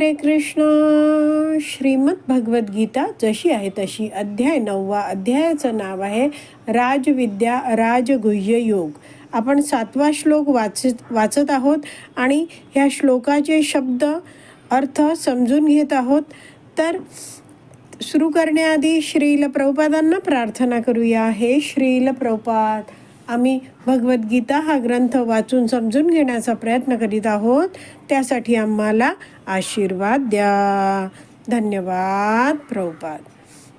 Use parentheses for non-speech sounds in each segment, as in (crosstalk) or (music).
हरे कृष्ण. श्रीमद भगवद्गीता जशी आहे तशी अध्याय नववा अध्यायाचं नाव आहे राजविद्या राजगुह्य योग. आपण सातवा श्लोक वाचत वाचत आहोत आणि ह्या श्लोकाचे शब्द अर्थ समजून घेत आहोत. तर सुरू करण्याआधी श्रील प्रभुपादांना प्रार्थना करूया. हे श्रील प्रभुपाद आम्ही भगवद्गीता हा ग्रंथ वाचून समजून घेण्याचा प्रयत्न करीत आहोत. त्यासाठी आम्हाला आशीर्वाद द्या. धन्यवाद प्रभुपाद.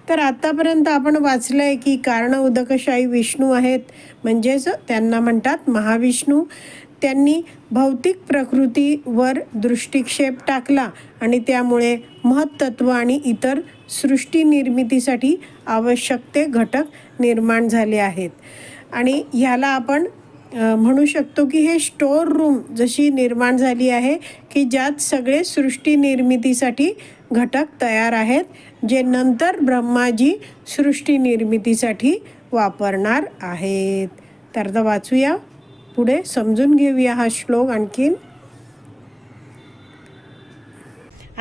तर आतापर्यंत आपण वाचलं आहे की कारण उदकशाही विष्णू आहेत. म्हणजेच त्यांना म्हणतात महाविष्णू. त्यांनी भौतिक प्रकृतीवर दृष्टिक्षेप टाकला आणि त्यामुळे महत्त्व आणि इतर सृष्टी निर्मितीसाठी आवश्यक ते घटक निर्माण झाले आहेत. आणि ह्याला आपण म्हणू शकतो की हे स्टोअर रूम जशी निर्माण झाली आहे की ज्यात सगळे सृष्टी निर्मितीसाठी घटक तयार आहेत जे नंतर ब्रह्माजी सृष्टी निर्मितीसाठी वापरणार आहेत. तर आता वाचूया. पुढे समजून घेऊया हा श्लोक आणखीन.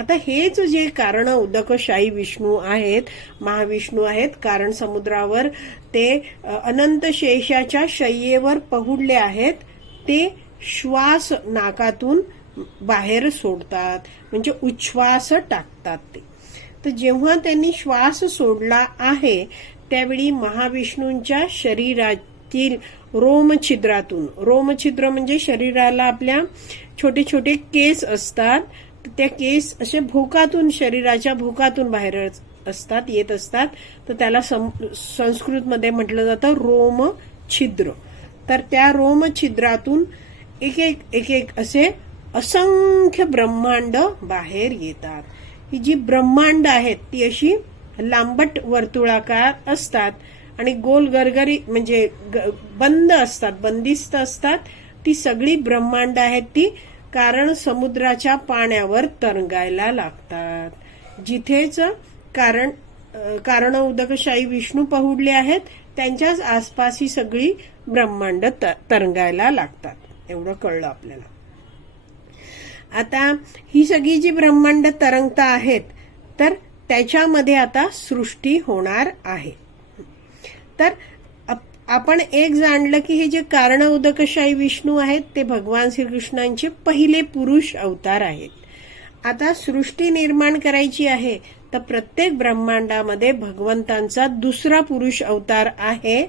आता हेच जे कारण उदकशाही विष्णू आहेत महाविष्णू आहेत कारण समुद्रावर ते अनंत शेषाच्या शय्येवर पहुडले आहेत ते श्वास नाकातून बाहेर सोडतात. म्हणजे उच्छ्वास टाकतात ते. तर जेव्हा त्यांनी श्वास सोडला आहे त्यावेळी महाविष्णूंच्या शरीरातील रोमछिद्रातून रोमछिद्र म्हणजे शरीराला आपल्या छोटे छोटे केस असतात त्या केस असे भोकातून शरीराच्या भोकातून बाहेर असतात येत असतात. तर त्याला सं संस्कृतमध्ये म्हटलं जातं रोम छिद्र तर त्या रोम छिद्रातून एक एक एक एक असे असंख्य ब्रह्मांड बाहेर येतात. ही जी ब्रह्मांड आहेत ती अशी लांबट वर्तुळाकार असतात आणि गोल गरगरी म्हणजे ग- बंद असतात बंदिस्त असतात. ती सगळी ब्रह्मांड आहेत ती. कारण समुद्राच्या पाण्यावर तरंगायला लागतात. जिथेच कारण कारण उदकशाही विष्णू पहुडले आहेत त्यांच्याच आसपास ही सगळी ब्रह्मांड तरंगायला लागतात. एवढं कळलं आपल्याला. आता ही सगळी जी ब्रह्मांड तरंगता आहेत तर त्याच्यामध्ये आता सृष्टी होणार आहे. तर आपण एक जाणलं की हे जे कारण उदकशाही विष्णू आहेत ते भगवान श्रीकृष्णांचे पहिले पुरुष अवतार आहेत. आता सृष्टी निर्माण करायची आहे तर प्रत्येक ब्रह्मांडामध्ये भगवंतांचा दुसरा पुरुष अवतार आहे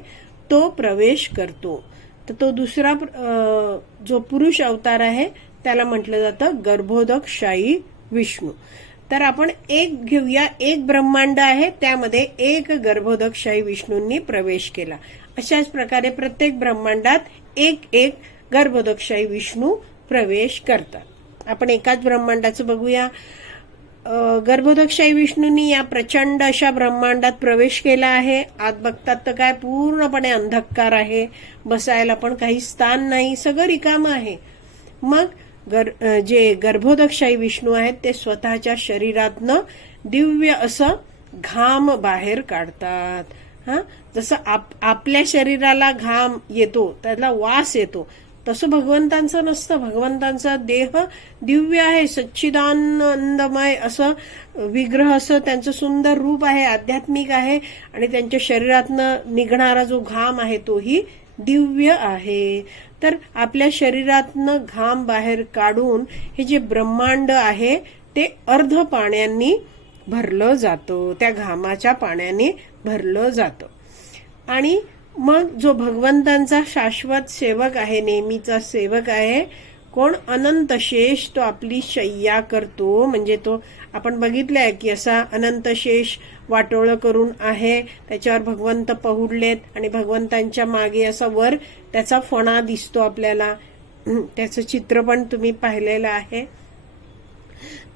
तो प्रवेश करतो. तर तो दुसरा जो पुरुष अवतार आहे त्याला म्हटलं जातं गर्भोदकशाही विष्णू. तर आपण एक घेऊया एक ब्रह्मांड आहे त्यामध्ये एक गर्भोदकशाही विष्णूंनी प्रवेश केला. अशाच प्रकारे प्रत्येक ब्रह्मांडात एक एक गर्भोदकशाही विष्णू प्रवेश करतात. आपण एकाच ब्रह्मांडाचं बघूया. अ, गर्भोदकशाही विष्णूंनी या प्रचंड अशा ब्रह्मांडात प्रवेश केला आहे. आत बघतात तर काय पूर्णपणे अंधकार आहे. बसायला पण काही स्थान नाही. सगळं रिकामं आहे. मग गर जे गर्भोदकशाही विष्णू आहेत ते स्वतःच्या शरीरातनं दिव्य असं घाम बाहेर काढतात. हा? जसं आप आपल्या शरीराला घाम येतो त्याला वास येतो तसं भगवंतांचं नसतं. भगवंतांचा देह दिव्य आहे सच्चिदानंदमय असं विग्रह असं त्यांचं सुंदर रूप आहे आध्यात्मिक आहे आणि त्यांच्या शरीरातनं निघणारा जो घाम आहे तोही दिव्य आहे. तर आपल्या शरीरातनं घाम बाहेर काढून हे जे ब्रह्मांड आहे ते अर्ध पाण्यानी भरलं जातं. त्या घामाच्या पाण्याने भरलं जातं. आणि मग जो भगवंतांचा शाश्वत सेवक आहे नेहमीचा सेवक आहे कोण अनंत शेष तो आपली शय्या करतो. म्हणजे तो आपण बघितलंय की असा अनंत शेष वाटोळं करून आहे त्याच्यावर भगवंत पहुडलेत आणि भगवंतांच्या मागे असा वर त्याचा फणा दिसतो आपल्याला. (clears throat) त्याचं चित्र पण तुम्ही पाहिलेलं आहे.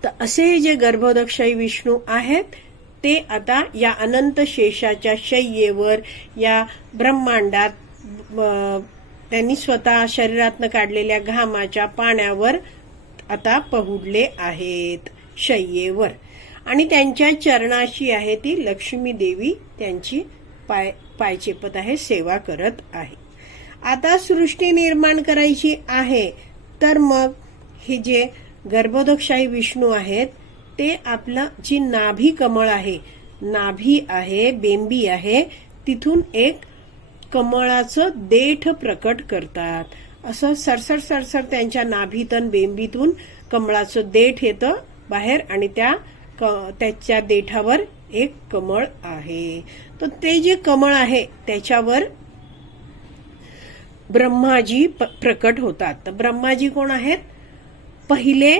तर असे जे गर्भोदकशाही विष्णू आहेत ते आता या अनंत शेषाच्या शय्येवर या ब्रह्मांडात त्यांनी स्वतः शरीरातनं काढलेल्या घामाच्या पाण्यावर आता पहुडले आहेत शय्येवर. आणि त्यांच्या चरणाशी आहे ती लक्ष्मी देवी त्यांची पाय पायचेपत आहे सेवा करत आहे. आता सृष्टी निर्माण करायची आहे तर मग हे जे गर्भोदकशाही विष्णू आहेत ते आपलं जी नाभी कमळ आहे नाभी आहे बेंबी आहे तिथून एक कमळाचं देठ प्रकट करतात. असं सरसर सरसर त्यांच्या नाभीतून बेंबीतून कमळाचं देठ येतं बाहेर आणि त्या क- त्याच्या देठावर एक कमळ आहे. तर ते जे कमळ आहे त्याच्यावर ब्रह्माजी प- प्रकट होतात. तर ब्रह्माजी कोण आहेत? पहिले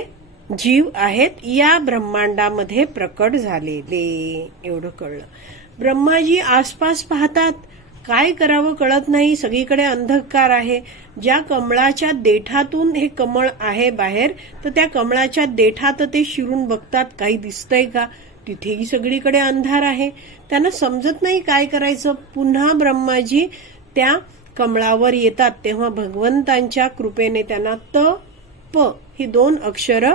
जीव आहेत या ब्रह्मांडामध्ये प्रकट झालेले. एवढं कळलं. ब्रह्माजी आसपास पाहतात. काय करावं कळत नाही. सगळीकडे अंधकार आहे. ज्या कमळाच्या देठातून हे कमळ आहे बाहेर तर त्या कमळाच्या देठात ते शिरून बघतात. काही दिसतंय का? तिथेही सगळीकडे अंधार आहे. त्यांना समजत नाही काय करायचं. पुन्हा ब्रह्माजी त्या कमळावर येतात. तेव्हा भगवंतांच्या कृपेने त्यांना त प ही दोन अक्षरं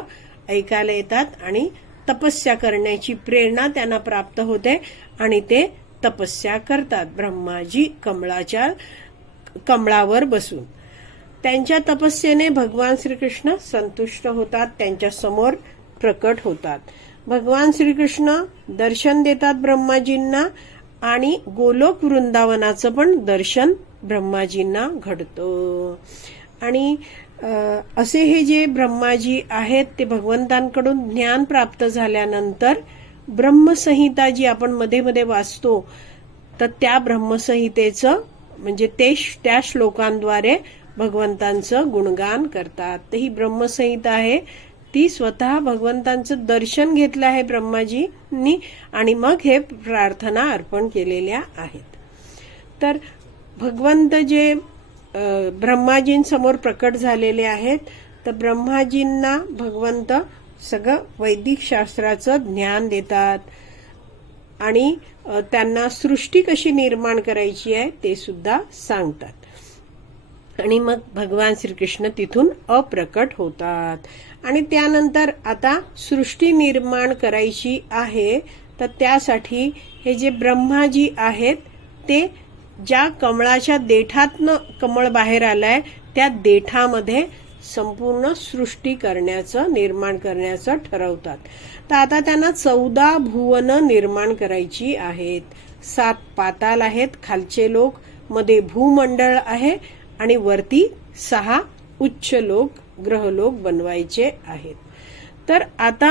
ऐकायला येतात आणि तपस्या करण्याची प्रेरणा त्यांना प्राप्त होते आणि ते तपस्या करतात ब्रह्माजी कमळाच्या कमळावर बसून. त्यांच्या तपस्येने भगवान श्रीकृष्ण संतुष्ट होतात त्यांच्यासमोर प्रकट होतात. भगवान श्रीकृष्ण दर्शन देतात ब्रह्माजींना आणि गोलोक वृंदावनाचं पण दर्शन ब्रह्माजींना घडतं. आणि असे हे जे ब्रह्माजी आहेत ते भगवंतांकडून ज्ञान प्राप्त झाल्यानंतर ब्रह्मसंहिता जी आपण मध्ये मध्ये वाचतो तर त्या ब्रह्मसंहितेचं म्हणजे ते त्या श्लोकांद्वारे भगवंतांचं गुणगान करतात. तर ही ब्रह्मसंहिता आहे. ती स्वतः भगवंतांचं दर्शन घेतलं आहे ब्रह्माजींनी आणि मग हे प्रार्थना अर्पण केलेल्या आहेत. तर भगवंत जे ब्रह्माजींसमोर प्रकट झालेले आहेत. तर ब्रह्माजींना भगवंत सगळं वैदिक शास्त्राचं ज्ञान देतात. आणि त्यांना सृष्टी कशी निर्माण करायची आहे ते सुद्धा सांगतात. आणि मग भगवान श्रीकृष्ण तिथून अप्रकट होतात. आणि त्यानंतर आता सृष्टी निर्माण करायची आहे. तर त्यासाठी हे जे ब्रह्माजी आहेत ते ज्या कमळाच्या देठातनं कमळ बाहेर आलाय त्या देठामध्ये संपूर्ण सृष्टी करण्याचं निर्माण करण्याचं ठरवतात. तर आता त्यांना चौदा भुवन निर्माण करायची आहेत. सात पाताल आहेत खालचे लोक मध्ये भूमंडळ आहे आणि वरती सहा उच्च लोक ग्रहलोक बनवायचे आहेत. तर आता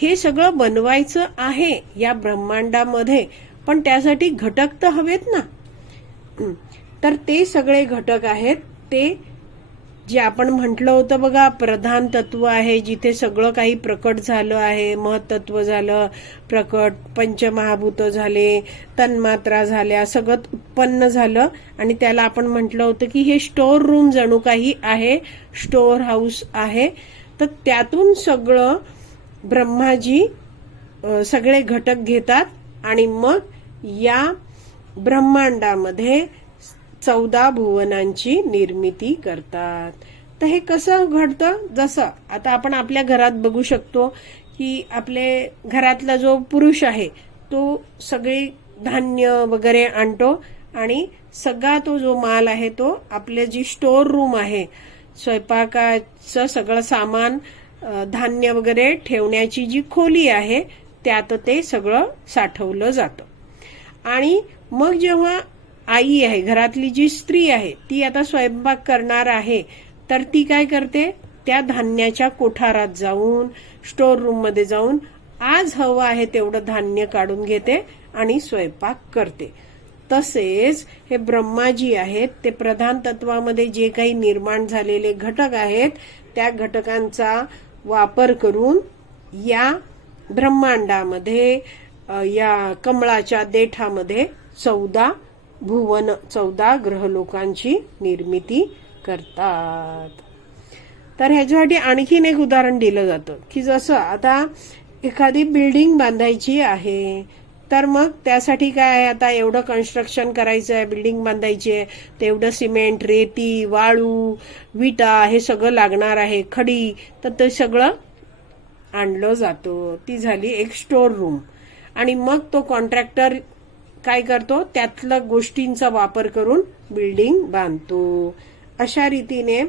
हे सगळं बनवायचं आहे या ब्रह्मांडामध्ये पण त्यासाठी घटक तर हवेत ना. तर ते सगळे घटक आहेत. ते जे आपण म्हटलं होतं बघा प्रधान तत्व आहे जिथे सगळं काही प्रकट झालं आहे. महतत्व झालं प्रकट पंचमहाभूत झाले तन्मात्रा झाल्या सगळं उत्पन्न झालं. आणि त्याला आपण म्हटलं होतं की हे स्टोअर रूम जणू काही आहे स्टोअर हाऊस आहे. तर त्यातून सगळं ब्रह्माजी सगळे घटक घेतात. आणि मग या ब्रह्मांडामध्ये चौदा भुवनांची निर्मिती करतात. तर हे कसं घडतं? जसं आता आपण आपल्या घरात बघू शकतो की आपले घरातला जो पुरुष आहे तो सगळी धान्य वगैरे आणतो आणि सगळा तो जो माल आहे तो आपले जी स्टोर रूम आहे स्वयंपाकाचं सगळं सामान धान्य वगैरे ठेवण्याची जी खोली आहे त्यात ते सगळं साठवलं जातं. आणि मग जेव्हा आई आहे घरातली जी स्त्री आहे ती आता स्वयंपाक करणार आहे तर ती काय करते? त्या धान्याच्या कोठारात जाऊन स्टोर रूममध्ये जाऊन आज हवं आहे तेवढं धान्य काढून घेते आणि स्वयंपाक करते. तसेच हे ब्रह्माजी आहेत ते प्रधान तत्वामध्ये जे काही निर्माण झालेले घटक आहेत त्या घटकांचा वापर करून या ब्रह्मांडामध्ये या कमळाच्या देठामध्ये चौदा भुवन चौदा ग्रहलोकांची निर्मिती करतात. तर ह्याच्यासाठी आणखीन एक उदाहरण दिलं जातं की जसं आता एखादी बिल्डिंग बांधायची आहे तर मग त्यासाठी काय आहे? आता एवढं कन्स्ट्रक्शन करायचं आहे बिल्डिंग बांधायची आहे तेवढं सिमेंट रेती वाळू विटा हे सगळं लागणार आहे खडी तर ते सगळं आणलं जातं. ती झाली एक स्टोर रूम आणि मग तो कॉन्ट्रॅक्टर काय करतो? त्यातल्या गोष्टींचा वापर करून बिल्डिंग बांधतो. अशा रीतीने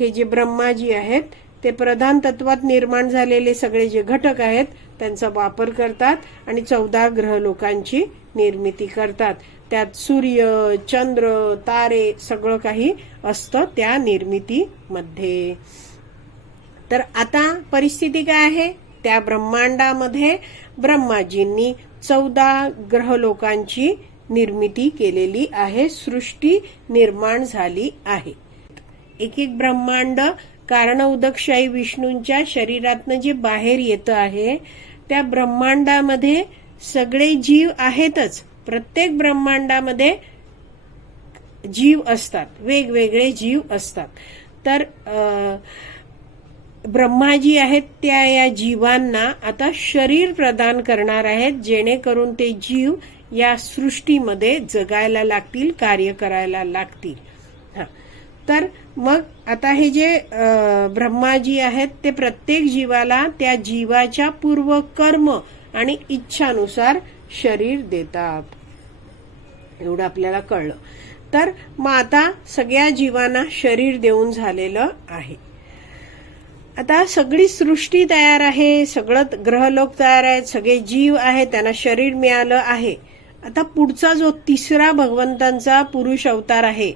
हे जे ब्रह्माजी आहेत ते प्रधान तत्वात निर्माण झालेले सगळे जे घटक आहेत त्यांचा वापर करतात आणि चौदा ग्रह लोकांची निर्मिती करतात. त्यात सूर्य चंद्र तारे सगळं काही असतं त्या निर्मितीमध्ये. तर आता परिस्थिती काय आहे? त्या ब्रह्मांडामध्ये ब्रह्माजींनी चौदा ग्रह लोकांची निर्मिती केलेली आहे सृष्टी निर्माण झाली आहे. एक एक ब्रह्मांड कारण उदकशाही विष्णूंच्या शरीरातनं जे बाहेर येतं आहे त्या ब्रह्मांडामध्ये सगळे जीव आहेतच. प्रत्येक ब्रह्मांडामध्ये जीव असतात वेगवेगळे जीव असतात. तर ब्रह्माजी आहेत त्या या जीवांना आता शरीर प्रदान करणार आहेत जेणेकरून ते जीव या सृष्टीमध्ये जगायला लागतील कार्य करायला लागतील. तर मग आता हे जे ब्रह्माजी आहेत ते प्रत्येक जीवाला त्या जीवाच्या पूर्व कर्म आणि इच्छानुसार शरीर देतात. एवढं आपल्याला कळलं. तर मग आता सगळ्या जीवांना शरीर देऊन झालेलं आहे. आता सगळी सृष्टी तयार आहे सगळं ग्रहलोक तयार आहेत सगळे जीव आहेत त्यांना शरीर मिळालं आहे. आता पुढचा जो तिसरा भगवंतांचा पुरुष अवतार आहे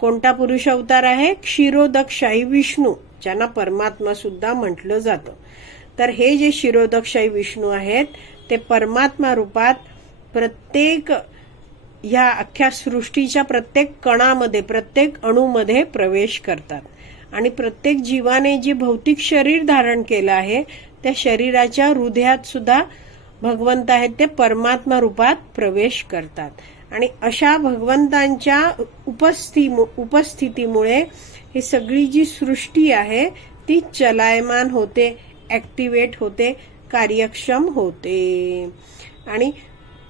कोणता पुरुष अवतार आहे? क्षीरोदकशाही विष्णू ज्यांना परमात्मा सुद्धा म्हटलं जातं. तर हे जे क्षीरोदकशाही विष्णू आहेत ते परमात्मा रूपात प्रत्येक ह्या अख्ख्या सृष्टीच्या प्रत्येक कणामध्ये प्रत्येक अणूमध्ये प्रवेश करतात. आणि प्रत्येक जीवाने जे भौतिक शरीर धारण केलं आहे त्या शरीराच्या हृदयात सुद्धा भगवंत आहेत ते परमात्मा रूपात प्रवेश करतात. आणि अशा भगवंतांच्या उपस्थि उपस्थितीमुळे ही सगळी जी सृष्टी आहे ती चलायमान होते ऍक्टिवेट होते कार्यक्षम होते. आणि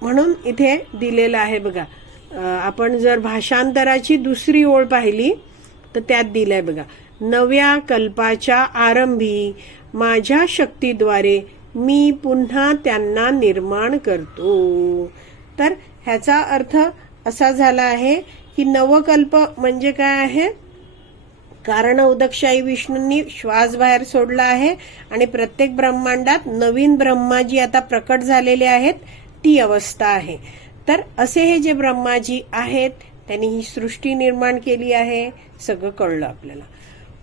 म्हणून इथे दिलेलं आहे बघा आपण जर भाषांतराची दुसरी ओळ पाहिली तर त्यात दिलंय बघा नव्या कल्पाच्या आरंभी माझ्या शक्तीद्वारे मी पुन्हा त्यांना निर्माण करतो. तर ह्याचा अर्थ असा झाला आहे की नवकल्प म्हणजे काय आहे? कारण उदकशाही विष्णूंनी श्वास बाहेर सोडला आहे आणि प्रत्येक ब्रह्मांडात नवीन ब्रह्माजी आता प्रकट झालेले आहेत ती अवस्था आहे. तर असे हे जे ब्रह्माजी आहेत त्यांनी ही सृष्टी निर्माण केली आहे सगळं कळलं आपल्याला.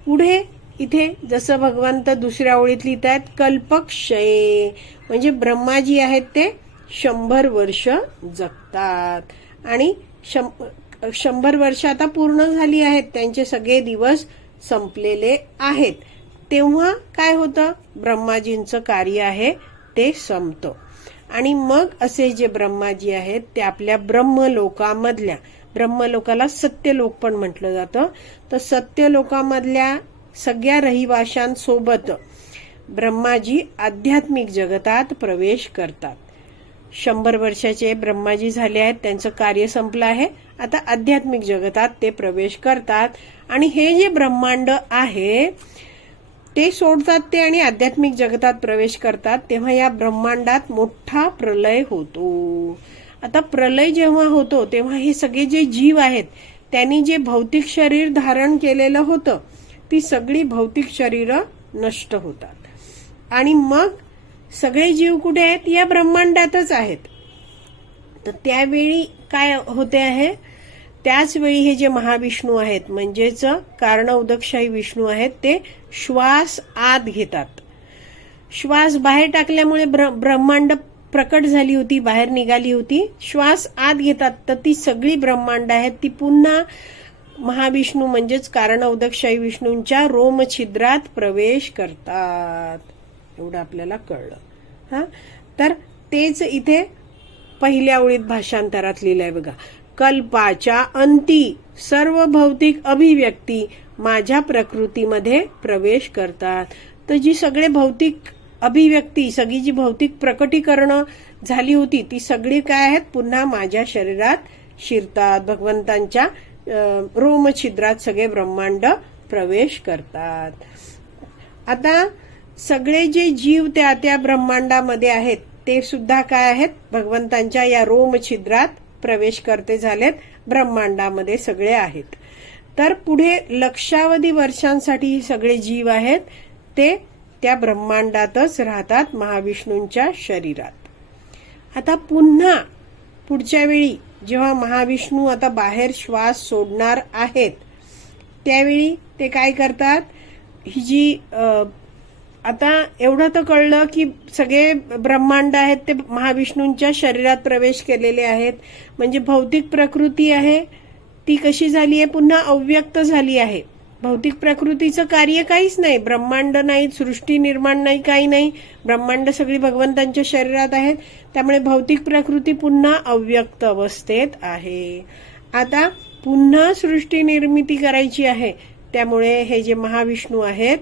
पुढे इथे जसं भगवंत दुसऱ्या ओळीत लिहित आहेत कल्पक्षये म्हणजे ब्रह्माजी आहेत ते शंभर वर्ष जगतात. आणि शं- शंभर वर्ष आता पूर्ण झाली आहेत त्यांचे सगळे दिवस संपलेले आहेत. तेव्हा काय होतं? ब्रह्माजींचं कार्य आहे ते संपतं. आणि मग असे जे ब्रह्माजी आहेत ते आपल्या ब्रह्मलोकामधल्या ब्रह्मलोकाला सत्यलोक पण म्हटलं जातं. तर सत्यलोकामधल्या सगळ्या रहिवाशांसोबत ब्रह्माजी आध्यात्मिक जगतात प्रवेश करतात. शंभर वर्षाचे ब्रह्माजी झाले आहेत त्यांचं कार्य संपलं आहे. आता आध्यात्मिक जगतात ते प्रवेश करतात. आणि हे जे ब्रह्मांड आहे ते सोडतात ते आणि आध्यात्मिक जगतात प्रवेश करतात तेव्हा या ब्रह्मांडात मोठा प्रलय होतो. आता प्रलय जेव्हा होतो तेव्हा हे सगळे जे जीव आहेत त्यांनी जे भौतिक शरीर धारण केलेलं होतं ती सगळी भौतिक शरीरं नष्ट होतात. आणि मग सगळे जीव कुठे आहेत? या ब्रह्मांडातच आहेत. तर त्यावेळी काय होते आहे? त्याचवेळी हे जे महाविष्णू आहेत म्हणजेच कारण उदकशाही विष्णू आहेत ते श्वास आत घेतात. श्वास बाहेर टाकल्यामुळे ब्र- ब्रह्मांड प्रकट झाली होती बाहेर निघाली होती. श्वास आत घेतात तर ती सगळी ब्रह्मांड आहेत. ती पुन्हा महाविष्णू म्हणजेच कारण उदकशाही विष्णूंच्या रोमछिद्रात प्रवेश करतात. एवढं आपल्याला कळलं. हा? तर तेच इथे पहिल्या ओळीत भाषांतरात लिहिलंय बघा. कल्पाच्या अंती सर्व भौतिक अभिव्यक्ती माझ्या प्रकृतीमध्ये प्रवेश करतात. तर जी सगळे भौतिक अभिव्यक्ती सगळी जी भौतिक प्रकटीकरणं झाली होती ती सगळी काय आहेत? पुन्हा माझ्या शरीरात शिरतात. भगवंतांच्या रोमछिद्रात सगळे ब्रह्मांड प्रवेश करतात. आता सगळे जे जीव त्या त्या ब्रह्मांडामध्ये आहेत ते सुद्धा काय आहेत? भगवंतांच्या या रोम छिद्रात प्रवेश करते झालेत ब्रह्मांडामध्ये सगळे आहेत. तर पुढे लक्षावधी वर्षांसाठी सगळे जीव आहेत ते त्या ब्रह्मांडातच राहतात महाविष्णूंच्या शरीरात. आता पुन्हा पुढच्या वेळी जेव्हा महाविष्णू आता बाहेर श्वास सोडणार आहेत त्यावेळी ते काय करतात? ही जी आता एवढं तर कळलं की सगळे ब्रह्मांड आहेत ते महाविष्णूंच्या शरीरात प्रवेश केलेले आहेत. म्हणजे भौतिक प्रकृती आहे ती कशी झाली आहे? पुन्हा अव्यक्त झाली आहे. भौतिक प्रकृतीचं कार्य काहीच नाही. ब्रह्मांड नाही सृष्टी निर्माण नाही काही नाही. ब्रह्मांड सगळी भगवंतांच्या शरीरात आहेत. त्यामुळे भौतिक प्रकृती पुन्हा अव्यक्त अवस्थेत आहे. आता पुन्हा सृष्टी निर्मिती करायची आहे. त्यामुळे हे जे महाविष्णू आहेत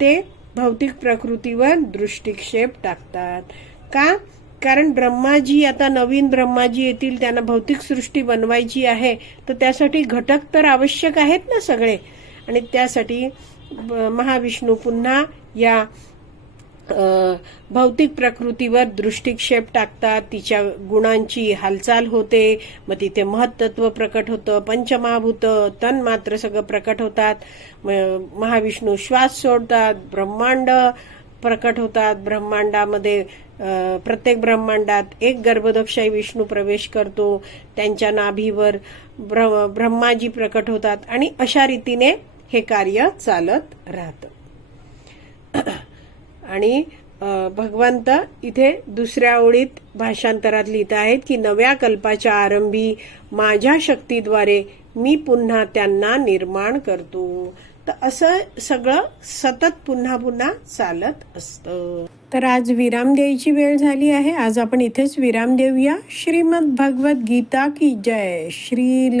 ते भौतिक प्रकृतीवर दृष्टिक्षेप टाकतात. का? कारण ब्रह्माजी आता नवीन ब्रह्माजी येतील त्यांना भौतिक सृष्टी बनवायची आहे तर त्यासाठी घटक तर आवश्यक आहेत ना सगळे. आणि त्यासाठी महाविष्णू पुन्हा या भौतिक प्रकृतीवर दृष्टिक्षेप टाकतात. तिच्या गुणांची हालचाल होते. मग तिथे महत्त्व प्रकट होतं. पंचमहाभूत तन मात्र सगळं प्रकट होतात. महाविष्णू श्वास सोडतात. ब्रह्मांड प्रकट होतात. ब्रह्मांडामध्ये प्रत्येक ब्रह्मांडात एक गर्भदक्षाई विष्णू प्रवेश करतो. त्यांच्या नाभीवर ब्रह्माजी प्रकट होतात. आणि अशा रीतीने हे कार्य चालत राहतं. (clears throat) आणि भगवंत इथे दुसऱ्या ओळीत भाषांतरात लिहित आहेत की नव्या कल्पाच्या आरंभी माझ्या शक्तीद्वारे मी पुन्हा त्यांना निर्माण करतो. तर असं सगळं सतत पुन्हा पुन्हा चालत असतं. तर आज विराम द्यायची वेळ झाली आहे. आज आपण इथेच विराम देऊया. श्रीमद भगवत गीता की जय? श्रील